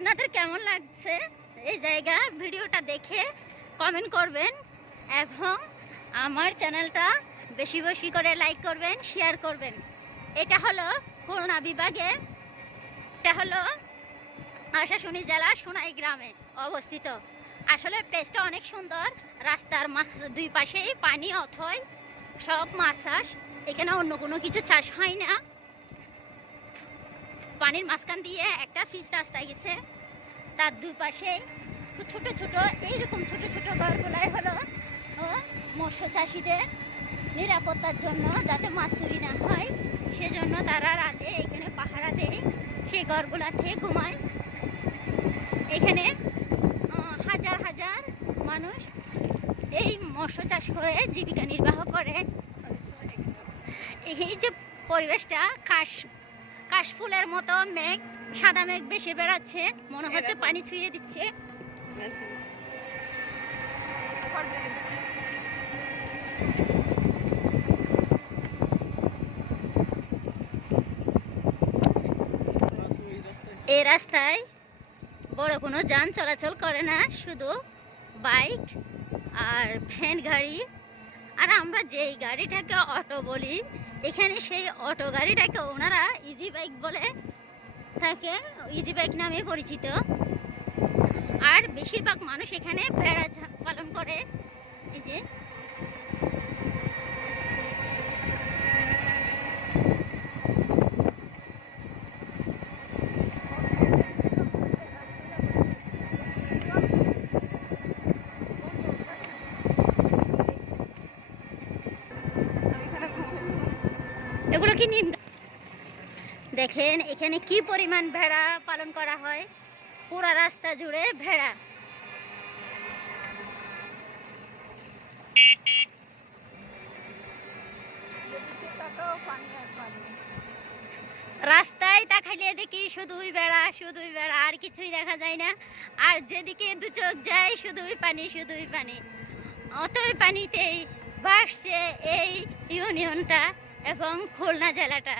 আপনাদের কেমন লাগছে এই জায়গার ভিডিওটা দেখে কমেন্ট করবেন এবং আমার চ্যানেলটা বেশি বেশি করে লাইক করবেন, শেয়ার করবেন। এটা হলো খুলনা বিভাগে, এটা হলো আশাশুনি জেলার সোনাই গ্রামে অবস্থিত। আসলে প্লেসটা অনেক সুন্দর। রাস্তার দুই পাশেই পানি অথয়, সব মাছ চাষ। এখানে অন্য কোনো কিছু চাষ হয় না। পানির মাঝখান দিয়ে একটা পিচ রাস্তা গেছে, তার দুই পাশে ছোট ছোট এইরকম ছোট ছোট ঘরগুলাই হলো মৎস্য চাষিদের নিরাপত্তার জন্য, যাতে মাছ চুরি না হয় সেজন্য তারা রাতে এখানে পাহারা দেয়, সেই ঘরগুলাতে ঘুমায়। এখানে হাজার হাজার মানুষ এই মৎস্য চাষ করে জীবিকা নির্বাহ করে। এই যে পরিবেশটা কাশফুলের মতো মেঘ, সাদা মেঘ বেশি বেড়াচ্ছে, মনে হচ্ছে পানি ছুঁয়ে দিচ্ছে। এই রাস্তায় বড় কোনো যান চলাচল করে না, শুধু বাইক আর ভ্যান গাড়ি। আর আমরা যেই গাড়িটাকে অটো বলি, এখানে সেই অটো গাড়িটাকে ওনারা ইজি বাইক বলে থাকে, ইজি বাইক নামে পরিচিত। আর বেশিরভাগ মানুষ এখানে ভেড়া পালন করে। এই যে এগুলো কি নিম, দেখেন এখানে কি পরিমাণ ভেড়া পালন করা হয়। পুরা রাস্তা জুড়ে ভেড়া। রাস্তায় তাকাইলে দেখি শুধুই বেড়া, শুধুই বেড়া, আর কিছুই দেখা যায় না। আর যেদিকে দু চোখ যায় শুধুই পানি, শুধুই পানি। অতই পানিতেই ভাসছে এই ইউনিয়নটা এবং খুলনা জেলাটা।